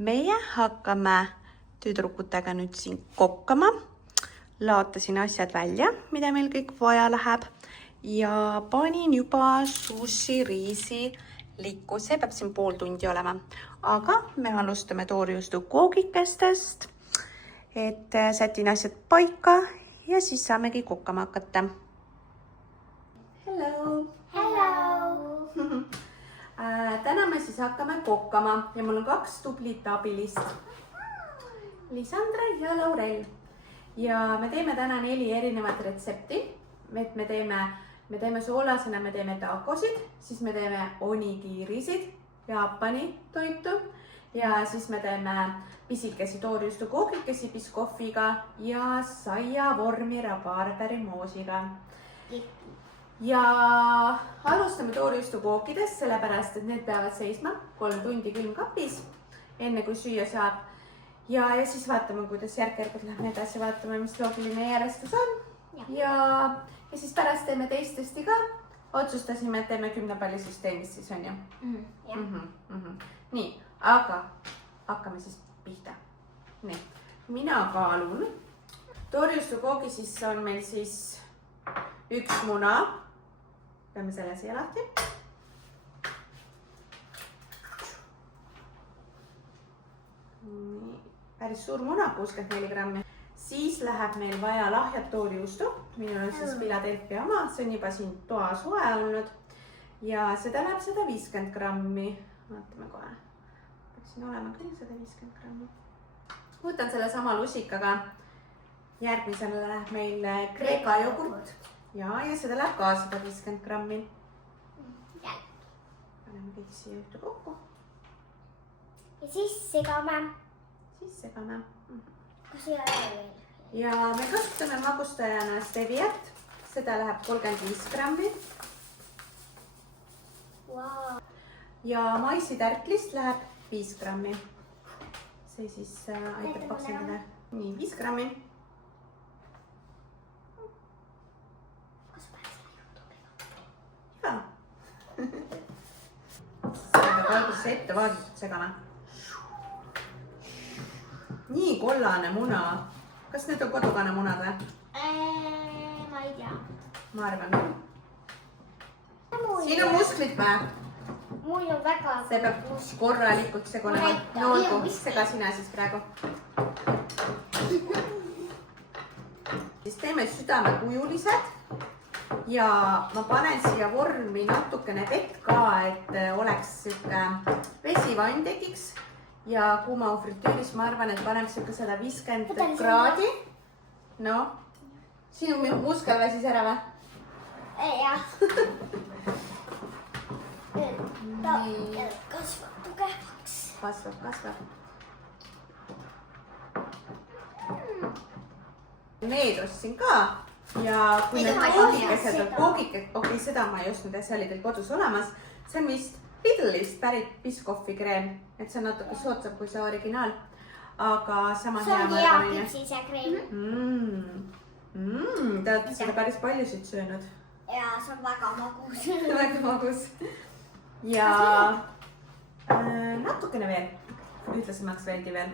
Meie hakkame tüdrukutega nüüd siin kokkama. Laatasin asjad välja, mida meil kõik vaja läheb. Ja panin juba sushi riisi likku. See peab siin pool tundi olema. Aga me alustame toorjuustu koogikestest. Et sätin asjad paika ja siis saamegi kokkama hakata. Hello! Hello! Täna me siis hakkame kokkama ja mul on 2 tublit abilist. Lisandra ja Laurel. Ja me teeme täna 4 erinevat retsepti. Et me teeme soolasena, me teeme takosid, siis me teeme onigirisid, Jaapani toitu ja siis me teeme pisikesi toorjuustu koogikesi biskoffiga ja saiavormi rabarbery moosiga. Ja alustame toorjuustu kookidest, sellepärast et need peavad seisma 3 tundi külmkapis, enne kui süüa saab. Ja siis vaatame, kuidas järk-järgult läheme edasi, vaatame, mis loogiline järjestus on. Ja siis pärast teeme teistesti ka. Otsustasime, et teeme 10 palli süsteemist siis on ju. Nii, aga hakkame siis pihta. Nii, mina kaalun. Toorjuustu koogi siis on meil siis 1 muna. Peame selle siia lahti. Nii, päris suur muna, 64 grammi. Siis läheb meil vaja lahjat toorjuustu. Minul on siis Philadelphia oma, see on juba siin toa soe olnud. Ja seda läheb 150 grammi. Vaatame kohe. Peaks siin olema küll 150 grammi. Võtan selle sama lusikaga. Järgmisena läheb meil Kreeka jogurt. Ja seda läheb ka 150 grammi. Paneme kõik siia ühte kokku. Ja siis segame. Kas ei ole veel? Ja me kasutame magustajana steviat. Seda läheb 35 grammi. Wow. Ja maisitärklist läheb 5 grammi. See siis aitab paksendada. Nii, 5 grammi. Jaa. Seda peab alguses ette vaaditud segama. Nii kollane muna. Kas need on kodukane munad või? Ma ei tea. Ma arvan. Siin on musklid või? Mul on väga... See peab korralikult segunema. No olgu, sega sina siis praegu. Siis teeme südamekujulised. Ja ma panen siia vormi natukene vett ka, et oleks vesivann tekiks. Ja kuuma fritüüris ma arvan, et paneme 150 kraadi. No, sinu muskel väsis ära või? Jah. Ta kasvab tugevaks. Kasvab. Need ostsin ka. Ja kui need koogikesed, okei, seda ma ei ostnud ja see oli teil kodus olemas. See on vist Lidlist pärit biskoffi kreem, et see on natuke soodsam kui see originaal. Aga sama hea mõtlemine. See on hea küpsise kreem. Te olete seda päris paljusid söönud. Ja, see on väga magus. Väga magus. Ja natukene veel, ütlesemaks veelgi veel.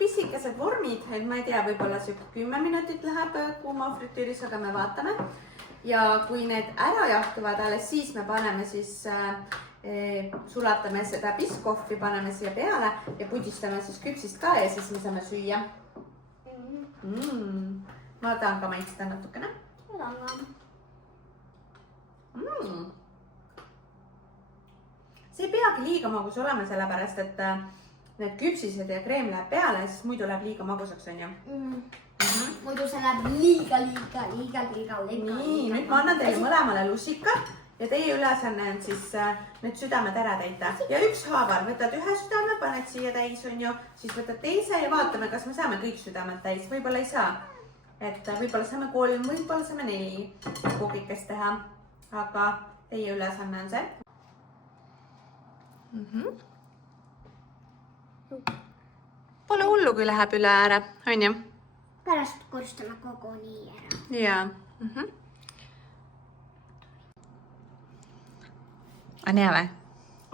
Pisikesed vormid, et ma ei tea, võib-olla 10 minutit läheb kuuma fritüüris, aga me vaatame. Ja kui need ära jahtuvad alles, siis me paneme siis, sulatame seda biskoffi, paneme siia peale ja pudistame siis küpsist ka ja siis me saame süüa. Ma tahan ka maitsta natukene. See ei peagi liiga magus olema, sellepärast, et need küpsised ja kreem läheb peale, siis muidu läheb liiga magusaks, on ju? Muidu see läheb liiga. Nii, nüüd ma annan teile mõlemale lusika ja teie ülesanne on siis need südamed ära täita. Ja ükshaaval võtad ühe südame, paned siia täis, on ju, siis võtad teise ja vaatame, kas me saame kõik südamed täis. Võib-olla ei saa. Et võib-olla saame 3, võib-olla saame 4 koogikest teha. Aga teie ülesanne on see. Pole hullu, kui läheb üle ääre, on ju? Pärast korstame kogu nii ära. Jaa. On hea või?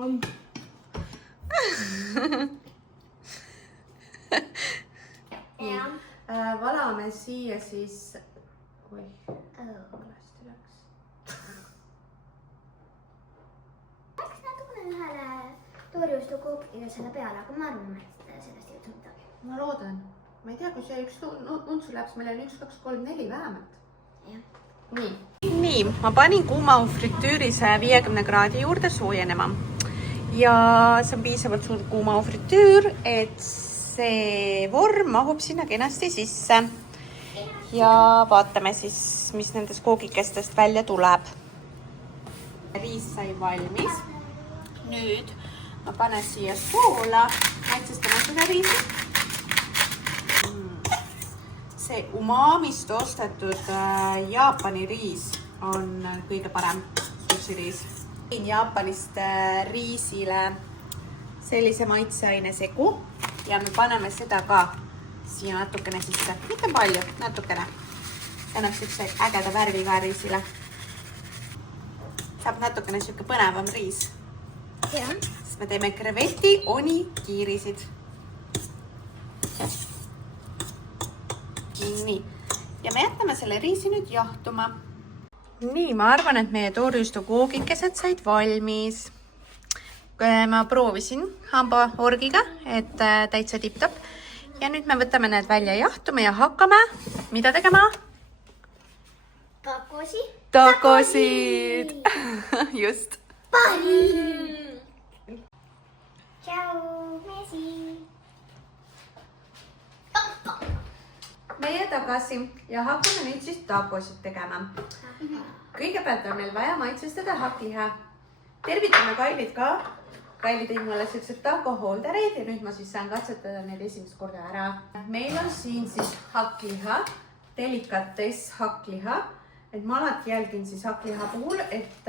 On. siia siis... Oih, valesti läks. Läks natukene ühele toorijuustu kookidega selle peale, aga ma arvan, et sellest ei juhtu midagi. Ma loodan. Ma ei tea, kui see üks untsu läheb, siis meil on 1, 2, 3, 4 vähemalt. Nii, ma panin kuuma fritüüri 150 kraadi juurde soojenema. Ja see on piisavalt suur kuuma fritüür, et see vorm mahub sinna kenasti sisse. Ja vaatame siis, mis nendest koogikestest välja tuleb. Riis sai valmis. Nüüd ma panen siia soola, maitsestama seda riisi. See umamist ostetud Jaapani riis on kõige parem sushi riis. Jaapanist riisile sellise maitseaine segu ja me paneme seda ka siia natukene sisse. Mitte palju, natukene. See annab siukse ägeda värvi ka riisile. Saab natukene siuke põnevam riis. Siis me teeme kreveti onigiirisid. Nii. Ja me jätame selle riisi nüüd jahtuma. Nii, ma arvan, et meie toorijuustu koogikesed said valmis. Ma proovisin hambaorgiga, et täitsa tipp-top. Ja nüüd me võtame need välja jahtuma ja hakkame, mida tegema? Takosid! Just. Tšau, Messi! Meie tagasi ja hakkame nüüd siis takosid tegema. Kõigepealt on meil vaja maitsestada hakkliha. Tervitame Kailid ka. Kaili tõi mulle sellised takoholdereid ja nüüd ma siis saan katsetada need esimest korda ära. Meil on siin siis hakkliha, delikatess hakkliha. Et ma alati jälgin siis hakkliha puhul, et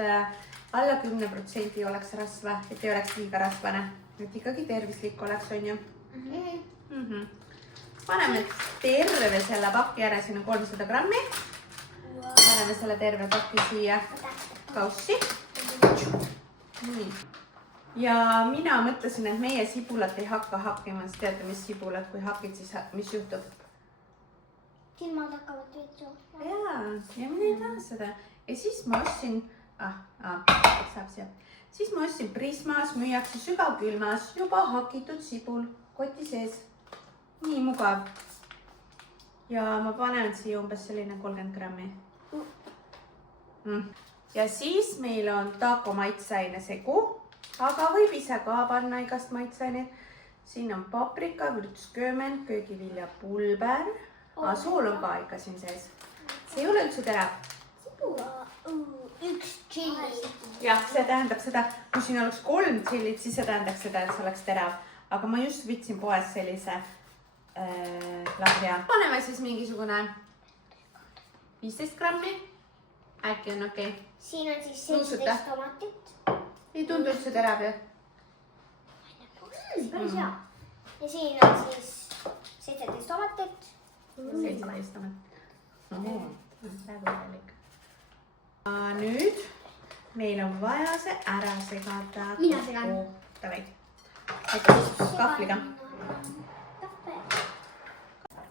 alla 10% oleks rasva, et ei oleks liiga rasvane. Et ikkagi tervislik oleks, on ju. Paneme terve selle paki ära, siin on 300 grammi. Paneme selle terve paki siia kaussi. Nii. Ja mina mõtlesin, et meie sibulat ei hakka hakkima, sest teate, mis sibulat, kui hakid, siis mis juhtub? Silmad hakkavad vitsu. Jaa, ja mina ei taha seda. Ja siis ma ostsin, siis ma ostsin Prismas, müüakse sügavkülmas juba hakitud sibul koti sees. Nii mugav. Ja ma panen siia umbes selline 30 grammi. Ja siis meil on taco maitseaine segu, aga võib ise ka panna igast maitseaineid. Siin on paprika, vürtsköömen, köögivilja pulber. Sool on ka ikka siin sees. See ei ole üldse terav. Üks tšilli. Jah, see tähendab seda, kui siin oleks 3 tšillit, siis see tähendaks seda, et see oleks terav. Aga ma just võtsin poes sellise lahja. Paneme siis mingisugune 15 grammi. Äkki on okei. Siin on siis 17 tomatit. Ei tundu üldse terav ju. Päris hea. Ja siin on siis 17 tomatit. 17 tomatit. Väga välik. Nüüd meil on vaja see ära segada. Mina segan. Davai. Äkki kahvliga.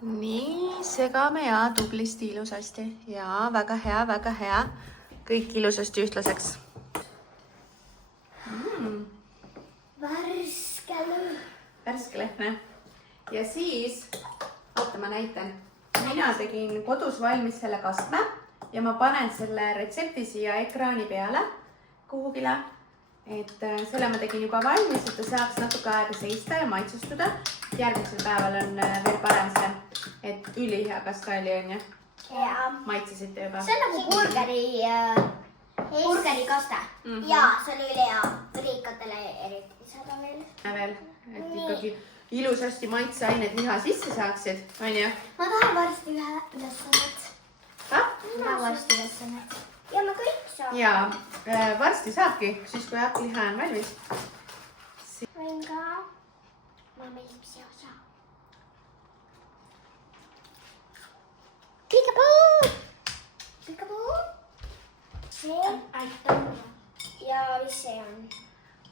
Nii, segame ja tublisti ilusasti. Ja väga hea, väga hea. Kõik ilusasti ühtlaseks. Värske lehme. Ja siis, oota ma näitan. Mina tegin kodus valmis selle kastme ja ma panen selle retsepti siia ekraani peale kuhugile. Et selle ma tegin juba valmis, et ta saaks natuke aega seista ja maitsustuda. Järgmisel päeval on veel parem see, et ülihea kastaali on ju. Maitsesite juba. See on nagu burgeri kaste. Jaa, see oli ülihea. Riikatele eriti seda veel. Et ikkagi ilusasti maitseained liha sisse saaksid, on ju? Ma tahan varsti ühe ülesannet. Ma tahan varsti ülesannet. Ja ma kõik saan. Ja varsti saabki, siis kui hakkliha on valmis. Võin ka. Ma meeldib see osa. Pikapuu! Pikapuu! See. Aitäh. Ja mis see on?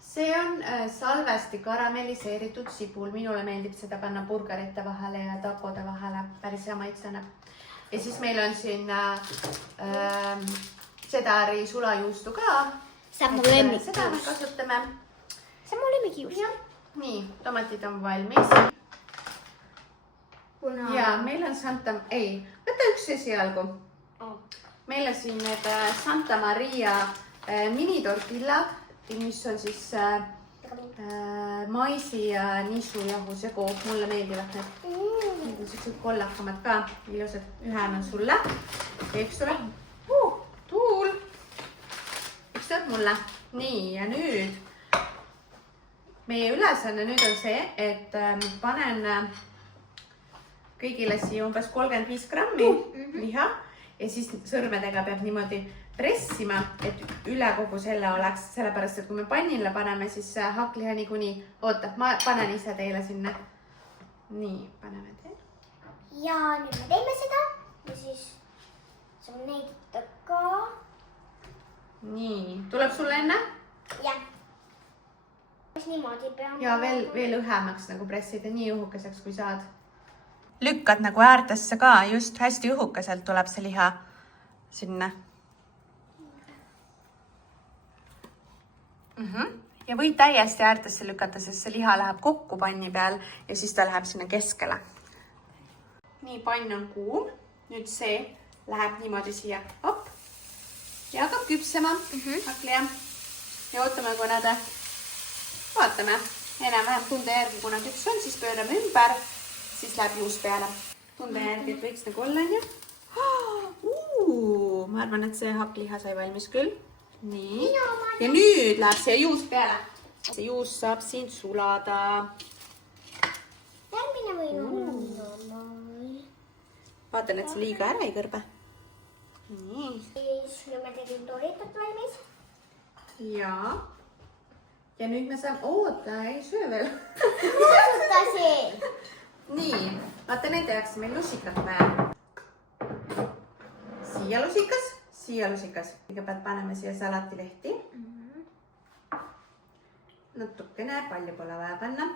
See on salvesti karamelliseeritud sibul. Minule meeldib seda panna burgerite vahele ja takode vahele. Päris hea maitsena. ja siis meil on siin sedari sulajuustu ka. See on mu lemmikjuust. Seda me kasutame. See on mu lemmikjuust. Nii, tomatid on valmis. Ja meil on võta üks esialgu. Meil on siin need Santa Maria minitortillad, mis on siis maisi ja niisujahu segu. Mulle meeldivad need. Need on sellised kollakamad ka. Ilusad. Ühen on sulle. Ja üks tuleb. Tuul. Üks tuleb mulle. Nii, ja nüüd meie ülesanne nüüd on see, et panen kõigile siia umbes 35 grammi liha ja siis sõrmedega peab niimoodi pressima, et üle kogu selle oleks, sellepärast, et kui me pannile paneme, siis hakkliha niikuinii, oota, ma panen ise teile sinna. Nii, paneme teile. Ja nüüd me teeme seda ja siis saab neidita ka. Nii, tuleb sulle enne? Jah. Niimoodi peame. Ja veel õhemaks nagu pressida, nii õhukeseks kui saad. Lükkad nagu äärtesse ka, just hästi õhukeselt tuleb see liha sinna. Ja võid täiesti äärtesse lükata, sest see liha läheb kokku panni peal ja siis ta läheb sinna keskele. Nii, pann on kuum. Nüüd see läheb niimoodi siia. Hop. Ja hakkab küpsema. Hakkliha. Ja ootame, kui nad vaatame enam-vähem tunde järgi, kuna küps on, siis pöörame ümber, siis läheb juust peale. Tunde järgi, et võiks nagu olla, on ju? Ma arvan, et see hakkliha sai valmis küll. Nii. Ja nüüd läheb see juust peale. See juust saab siin sulada. Järgmine või normaal. Vaatan, et see liiga ära ei kõrbe. Nii. Siis nüüd me tegime Doritot valmis. Jaa. Ja nüüd me saame, oota, ei söö veel. Otsustasin. Nii, vaata nende jaoks meil lusikat vaja. Siia lusikas. Kõigepealt paneme siia salatilehti. Natukene, palju pole vaja panna.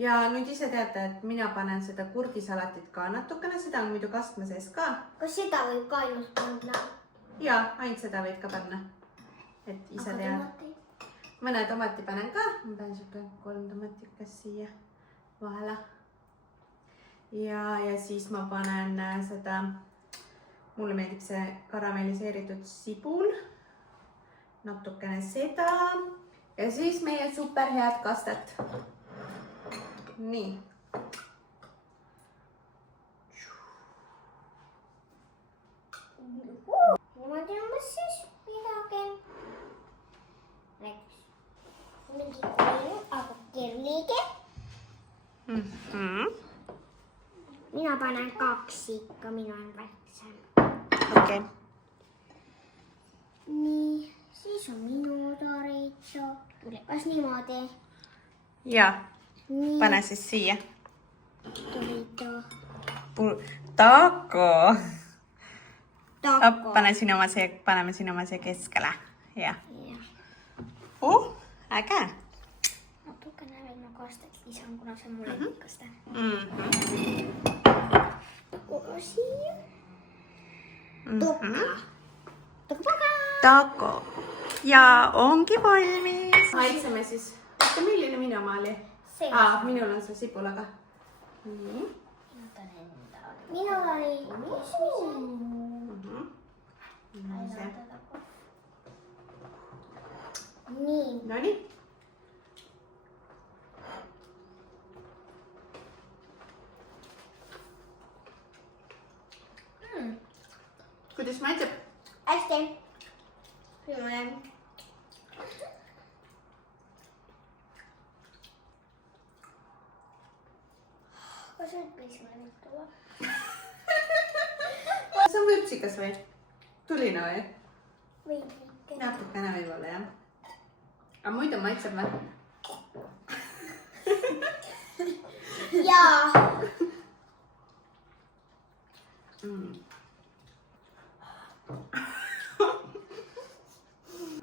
Ja nüüd ise teate, et mina panen seda kurgisalatit ka natukene, seda on muidu kastme sees ka. Kas seda võib ka ainult panna? Jaa, ainult seda võib ka panna. Et ise tead. Mõne tomati panen ka. Ma panen siuke 3 tomatikas siia vahele. Ja siis ma panen seda, mulle meeldib see karamelliseeritud sibul. Natukene seda. Ja siis meie super head kastet. Nii. Niimoodi umbes siis midagi. Mingi kolm, aga kirliige. Mina panen 2 ikka, mina olen väiksem. Okei. Nii, siis on minu Dorito. Kas niimoodi? Jaa, Nii. pane siis siia. Dorito. Taco. Taco. Paneme siin oma see keskele. Jah. Äge. Natukene veel ma kastet lisan, kuna see on mulle lemmikaste. Siia. Taco. Ja ongi valmis. Maitseme siis. Milline minu oma oli? Minul on see sibulaga. Nii. Minul oli Nii. Nonii. Kuidas maitseb? Hästi. Hüve. Kas nüüd piisma nüüd tuua? See on võpsikas või? Tuline või? Veidike. Natukene võib-olla, jah. Aga muidu maitseb või? Jaa.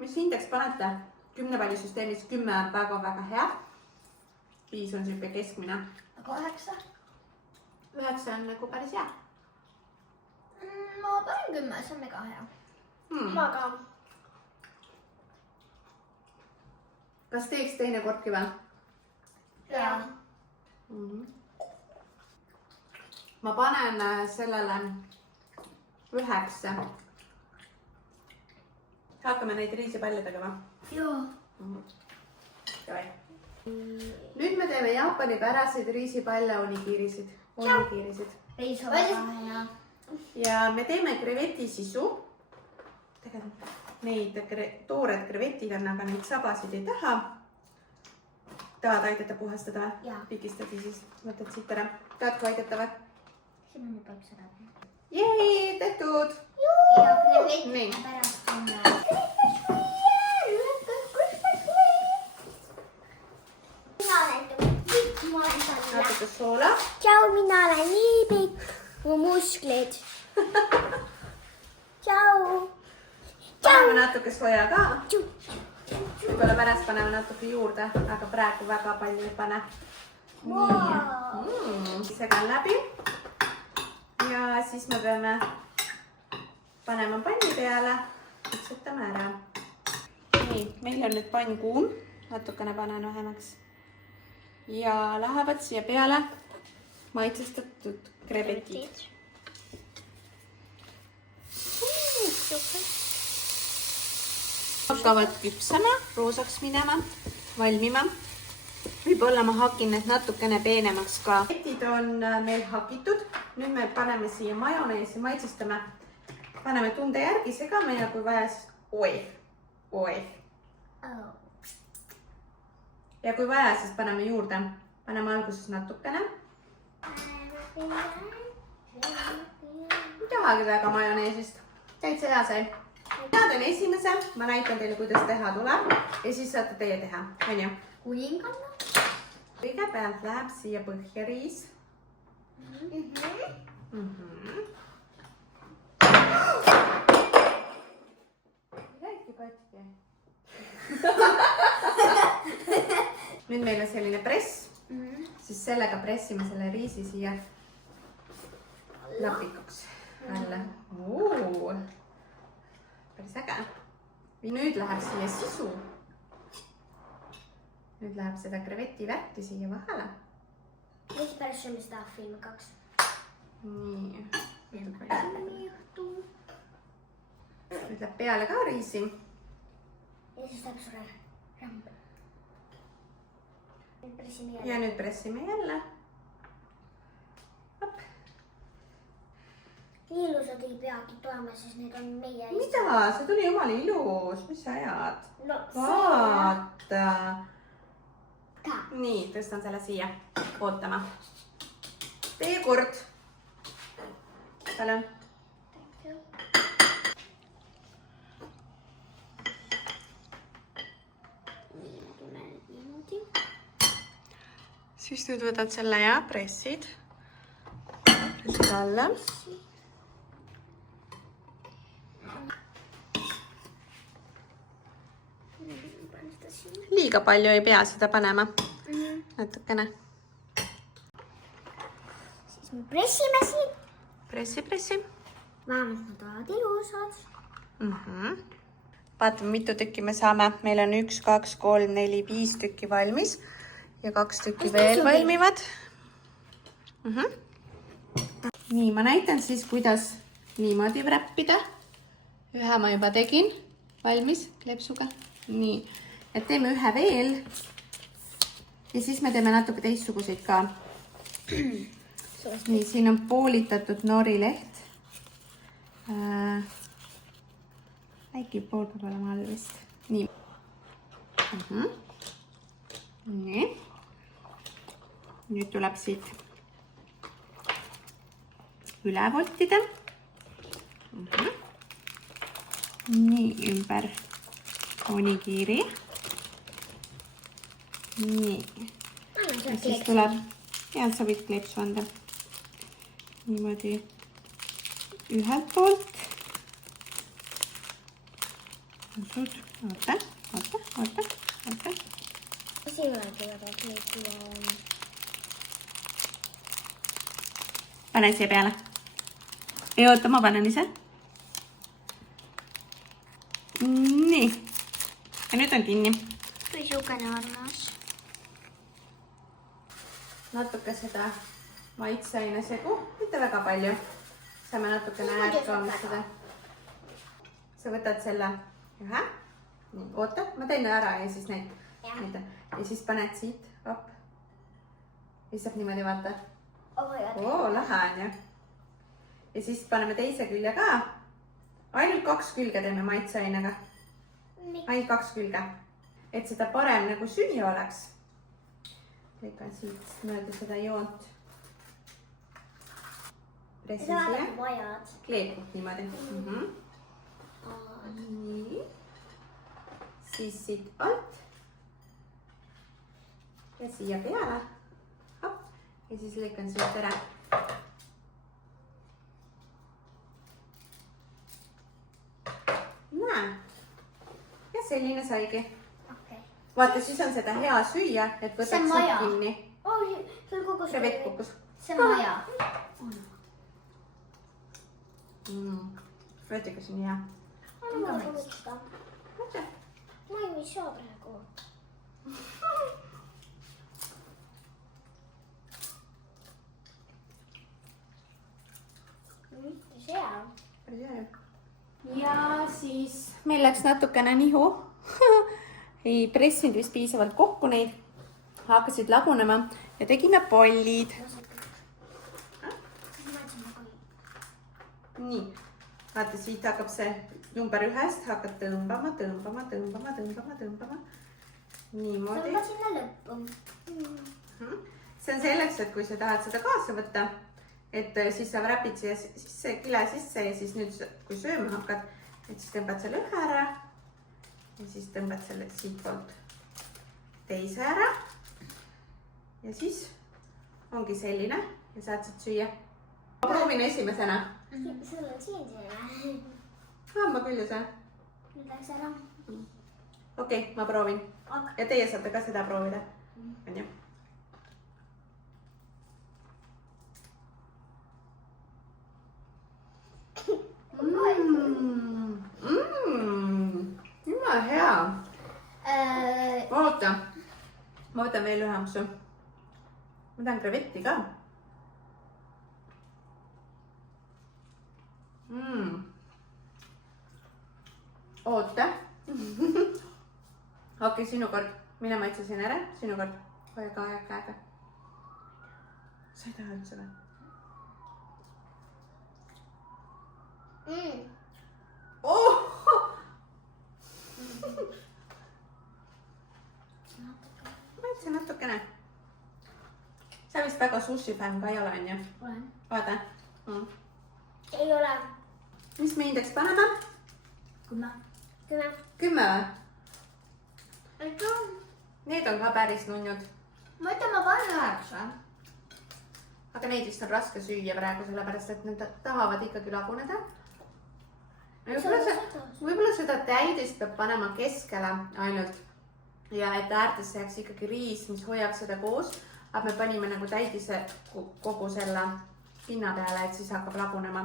Mis hindeks panete? 10 palli süsteemis 10 väga-väga hea. 5 on selline keskmine. Aga 9? 9 on nagu päris hea. Ma panen 10, see on mega hea. Ma ka. Kas teeks teine kordki või? Jaa. Ma panen sellele 9. Hakkame neid riisipalledega või? Joo. Davai. Nüüd me teeme Jaapani päraseid riisipalle onigiirisid. Riis on väga hea. Ja me teeme kreveti sisu. Tegelikult neid toored krevetid on, aga neid sabasid ei taha. Tahad aidata puhastada või? Jaa. Pikistad ja siis võtad siit ära. Tahad kui aidata või? See on peaks ära teha. Jei, tehtud! Ja krevett Nii. pärast on Natuke soola. Tšau, mina olen nii pikk. Mu musklid. Tšau. Paneme natuke soja ka. Võib-olla pärast paneme natuke juurde, aga praegu väga palju ei pane. Segan läbi. Ja siis me peame panema panni peale. Küpsetame ära. Nii, meil on nüüd pann kuum. Natukene panen vähemaks. Ja lähevad siia peale maitsestatud krevetid. Hakkavad küpsema, roosaks minema, valmima. Võib-olla ma hakin need natukene peenemaks ka. Krevetid on meil hakitud. Nüüd me paneme siia majoneesi, maitsestame. Paneme tunde järgi, segame ja kui vaja, siis oi. Ja kui vaja, siis paneme juurde. Paneme alguses natukene. Ei tahagi väga majoneesist. Täitsa hea sai. Mina teen esimese. Ma näitan teile, kuidas teha tuleb. Ja siis saate teie teha. On ju? kuninganna. Kõigepealt läheb siia põhjariis. Jäidki katki. Nüüd meil on selline press, siis sellega pressime selle riisi siia lapikuks alla. Päris äge. Nüüd läheb siia sisu. Nüüd läheb seda kreveti värki siia vahele. Mis pärast sööme seda filmi 2? Nii. Nüüd läheb peale ka riisi. Ja siis läheb sulle ramb. Ja nüüd pressime jälle. Nii ilusad ei peagi tulema, siis need on meie... Mida? See tuli jumala ilus. Mis sa ajad? No, Vaata. Ka. Nii, tõstan selle siia ootama. Teie kord. Palun. Siis nüüd võtad selle ja pressid. Pressid alla. Liiga palju ei pea seda panema. Natukene. Siis me pressime siin. Pressi. Vähemalt nad oled ilusad. Vaatame, mitu tükki me saame. Meil on 1, 2, 3, 4, 5 tükki valmis. Ja 2 tükki veel valmivad. Nii, ma näitan siis, kuidas niimoodi wrappida. Ühe ma juba tegin. Valmis klepsuga. Nii, et teeme ühe veel. Ja siis me teeme natuke teistsuguseid ka. Nii, siin on poolitatud norileht. Väike pool peab olema all vist. Nii. Nii. Nüüd tuleb siit üle voltida. Nii, ümber onigiiri. Nii. Ja siis tuleb, ja sa võid kleepsu anda. Niimoodi ühelt poolt. Oota. Pane siia peale. ei oota, ma panen ise. Nii. Ja nüüd on kinni. Kui sugune armas. Natuke seda maitseaine segu, mitte väga palju. Saame natuke näärkamist. Sa võtad selle ühe. Nii, oota, ma teen ära ja siis näitan. Ja siis paned siit, op. Ja saab niimoodi vaata. Lahe on ju. Ja siis paneme teise külje ka. Ainult 2 külge teeme maitseainega. Ainult 2 külge. Et seda parem nagu süüa oleks. Lõikan siit mööda seda joont. Pressin siia. Kleepub niimoodi. Nii. Siis siit alt. Ja siia peale. Ja siis lõikan siit ära. Näe. Ja selline saigi. Vaata, siis on seda hea süüa, et võtad siit kinni. Ja vett kukkus. See on maja. Võeti, kas on hea. Ma ei saa praegu. Ja siis meil läks natukene nihu. Ei pressinud vist piisavalt kokku neid. Hakkasid lagunema ja tegime pollid. Nii, vaata siit hakkab see number 1 hakkab tõmbama. Niimoodi. Tõmba sinna lõppu. See on selleks, et kui sa tahad seda kaasa võtta, et siis sa räpid siia sisse, kile sisse ja siis nüüd, kui sööma hakkad, et siis tõmbad selle ühe ära ja siis tõmbad selle siit poolt teise ära ja siis ongi selline ja saad siit süüa. Ma proovin esimesena. Sul on siin selle. Ma küll ju see. Nüüd läks ära. Okei, ma proovin. Ja teie saate ka seda proovida. On ju? Jumala hea. Oota. Ma võtan veel ühe ampsu. Ma tahan krevetti ka. Oota. Okei, sinu kord. Mina maitsesin ära. Sinu kord. Hoia käega. Sa ei taha üldse või? Maitse natukene. Sa vist väga sushi fänn ka ei ole, on ju? Olen. Vaata. Ei ole. Mis me indeks paneme? 10. 10 või? Need on ka päris nunnud. Ma ütlen, ma panen 9. Aga neid vist on raske süüa praegu, sellepärast et need tahavad ikkagi laguneda. Võib-olla seda täidist peab panema keskele ainult. Ja et äärtesse jääks ikkagi riis, mis hoiaks seda koos. Aga me panime nagu täidise kogu selle pinna peale, et siis hakkab lagunema.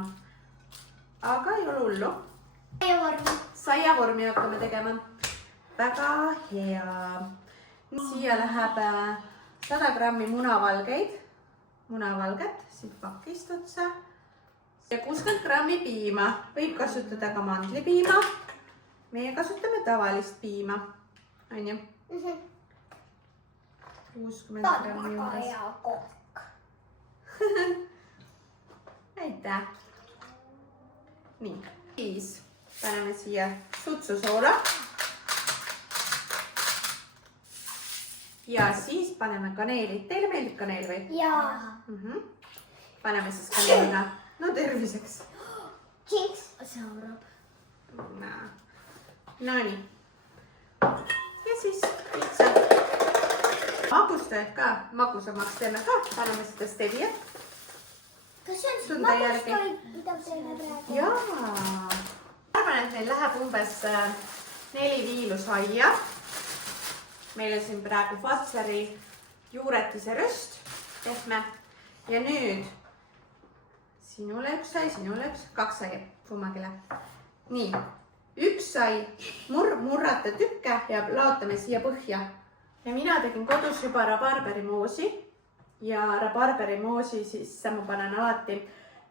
Aga ei ole hullu. Saiavormi hakkame tegema. Väga hea. Siia läheb 100 grammi munavalgeid. Munavalget siit pakist otsa. Ja 60 grammi piima. Võib kasutada ka mandlipiima. Meie kasutame tavalist piima. On ju? 60 grammi juures. Hea kokk. Aitäh. Nii. Siis paneme siia sutsusoola. Ja siis paneme kaneeli. Teile meeldib kaneel või? Jaa. Paneme siis kaneelina. No terviseks. Kiks. Saurab. No nii. Ja siis lihtsalt magustajad ka. Magusamaks teeme ka. Paneme seda steviat. Kas see on siis magustoid, mida teeme praegu? Jaa. Arvan, et meil läheb umbes 4 viilu saia. Meil on siin praegu Fatseri juuretise röst tehme. Ja nüüd sinule 1 sai, sinule 1, 2 sai kummagile. Nii, 1 sai murrata tükke ja laotame siia põhja. Ja mina tegin kodus juba rabarberimoosi ja rabarberimoosi siis ma panen alati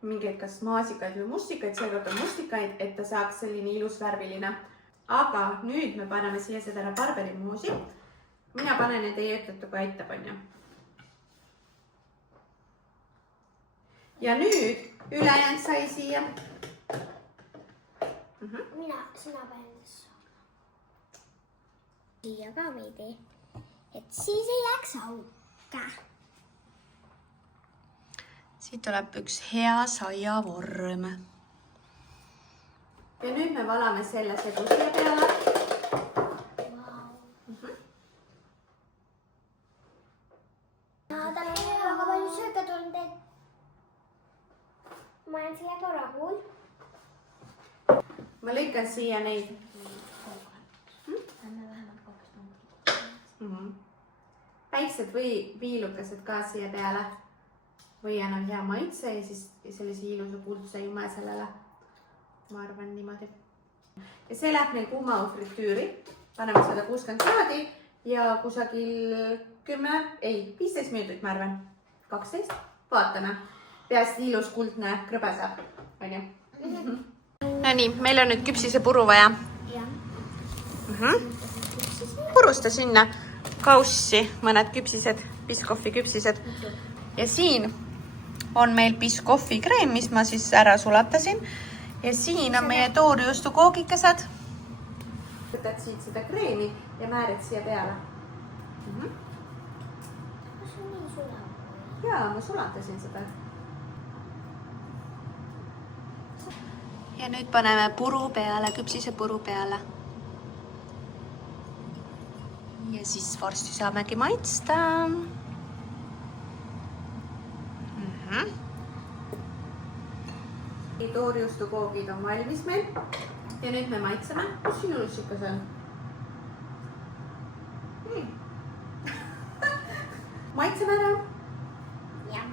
mingeid kas maasikaid või mustikaid, seekord on mustikaid, et ta saaks selline ilus värviline. Aga nüüd me paneme siia seda rabarberimoosi. Mina panen ja teie ütlete, kui aitab, on ju. Ja nüüd ülejäänud sai siia. Sina panen tässä. Siia ka veidi. Et siis ei jääks auke. Siit tuleb üks hea saiavorm. Ja nüüd me valame selle segu siia peale. Tal on väga palju sööka tulnud, et ma olen sellega rahul. Ma lõikan siia neid. Väiksed või viilukesed ka siia peale. Või annab hea maitse ja siis sellise ilusa kuldse jume sellele. Ma arvan niimoodi. Ja see läheb meil kuuma fritüüri. Paneme 160 kraadi ja kusagil 15 minutit, ma arvan. 12. Vaatame. Peast ilus kuldne krõbe saab. On ju? No nii, meil on nüüd küpsise puru vaja. Purusta sinna kaussi mõned küpsised, Biscoffi küpsised. Ja siin on meil Biscoffi kreem, mis ma siis ära sulatasin. Ja siin on meie toorjuustu koogikesed. Võtad siit seda kreemi ja määrad siia peale. Kas on nii sulav? Jaa, ma sulatasin seda. Ja nüüd paneme puru peale, küpsise puru peale. Ja siis varsti saamegi maitsta. Toorjuustukoogid on valmis meil. Ja nüüd me maitseme. Kus sinu lussikas on? Maitseme ära. Jah.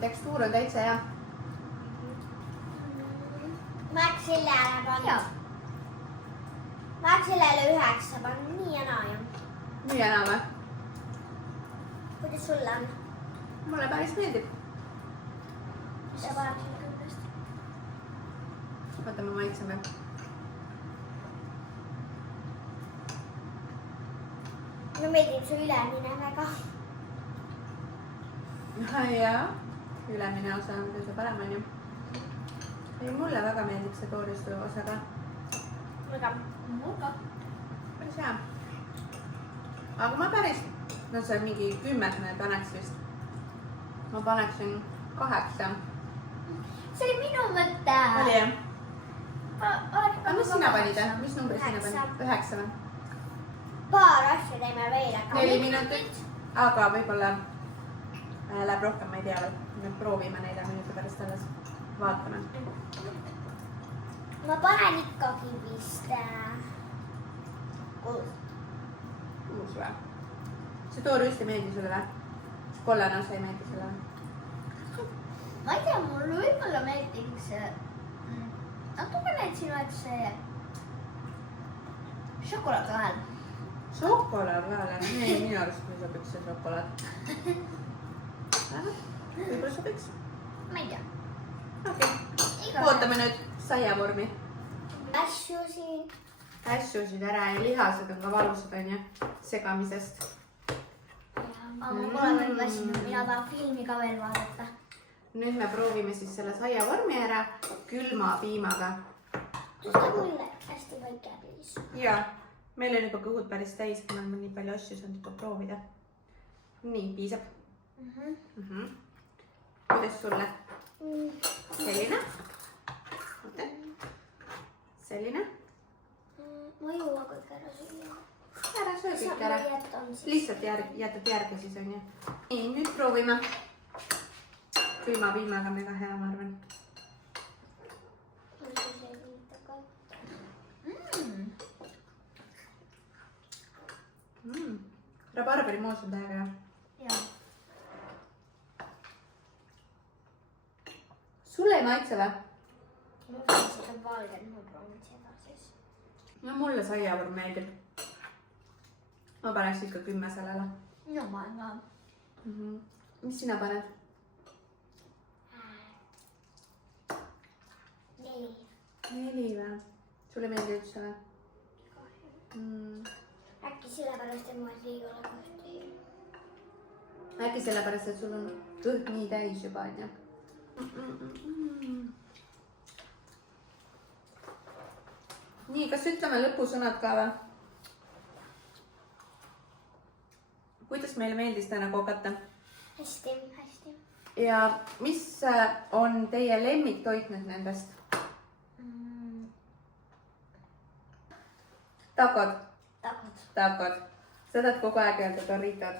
Tekstuur on täitsa hea. Ma äkki selle ära panna. Ma äkki sellele 9 panna nii ja naa. Nii ja naa või? Kuidas sulle on? Mulle päris meeldib. Sa paneksin küllest. Vaata, ma maitsen veel. Mulle meeldib su ülemine väga. Jaa, ülemine osa on kõige parem, on ju. Mulle väga meeldib see toorjuustu osa ka. Mulle. Päris hea. Aga ma päris, no see on mingi 10 me paneks vist. Ma paneksin 8. See oli minu mõte. Oli jah? Aga mis sina panid? Mis numbri sina panid? 9 või? Paar asja teeme veel. 4 minutit. Aga võib-olla läheb rohkem, ma ei tea veel. Me proovime 4 minuti pärast alles. Vaatame. Ma panen ikkagi vist 6. 6 või? See toorjuust ei meeldi sulle või? Kollane osa ei meeldi sulle või? Ma ei tea, mulle võib-olla meeldiks natukene sinu, et see šokolaad vahel. Šokolaad vahel? Ei, minu arust ei sobiks see šokolaad. Võib-olla sobiks? Ma ei tea. Okei. Ootame nüüd saiavormi. Asjusin. Asjusid ära ja lihased on ka valusad, on ju, segamisest. Aga ma pole veel vassinud, mina tahan filmi ka veel vaadata. Nüüd me proovime siis selle saiavormi ära külma piimaga. Tõsta mulle hästi väike piis. Ja, meil on juba kõhud päris täis, kuna ma nii palju asju saanud juba proovida. Nii, piisab. Kuidas sulle? Selline. Oota. Selline. Ma ei jõua kõik ära süüa. Ära söö kõik ära. Lihtsalt jätad järgi siis on ju. Nii, nüüd proovime. Külma piimaga on väga hea, ma arvan. rabarberi moos on täiega hea. Jaa. Sulle ei maitse või? Ma võin seda valget, ma proovin seda siis. No mulle saiavorm meeldib. Ma paneks ikka 10 sellele. No ma ka. Mis sina paned? 4. 4 või? Sulle meeldib üldse või? Äkki sellepärast, et mul ei ole kohti. Äkki sellepärast, et sul on kõht nii täis juba, on ju? Nii, kas ütleme lõpusõnad ka või? Kuidas meile meeldis täna kokata? Hästi, hästi. Ja mis on teie lemmiktoit nüüd nendest? Takod. Takod. Sa tahad kogu aeg öelda Doritos.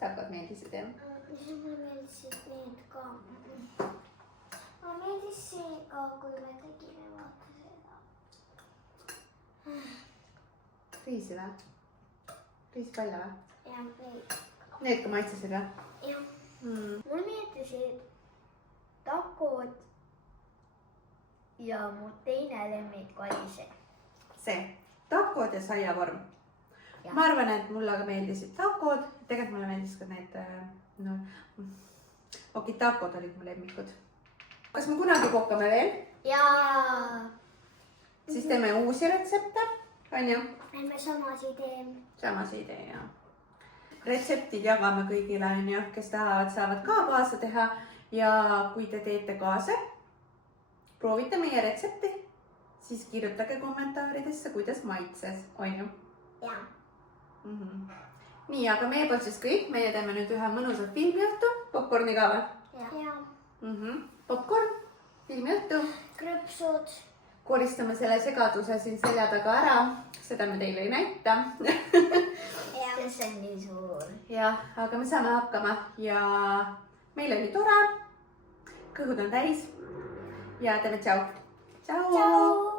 Takod meeldisid, jah? Mulle meeldisid need ka. Mulle meeldis see ka, kui me tegime vaata seda. Riisi või? Riispalla või? Ja neid. Need ka maitsesid või? Jah. Mulle meeldisid takod ja mu teine lemmik oli see. See. Takod ja saiavorm. Ja. Ma arvan, et mulle aga meeldisid takod. Tegelikult mulle meeldis ka need, takod olid mu lemmikud. Kas me kunagi kokkame veel? Jaa. Siis teeme uusi retsepte, on ju? Lähme samas idee. Samas idee, jah. Retseptid jagame kõigile, on ju, kes tahavad, saavad ka kaasa teha. Ja kui te teete kaasa, proovite meie retsepti, siis kirjutage kommentaaridesse, kuidas maitses, on ju? Jaa. Nii, aga meie poolt siis kõik. Meie teeme nüüd ühe mõnusa filmiõhtu. Popcorni ka või? Jaa. Popcorn, filmiõhtu. Krõpsud. Koristame selle segaduse siin selja taga ära. Seda me teile ei näita. Jaa. See on nii suur. Jah, aga me saame hakkama ja meil oli tore. Kõhud on täis ja teeme tšau. Tšau. Tšau.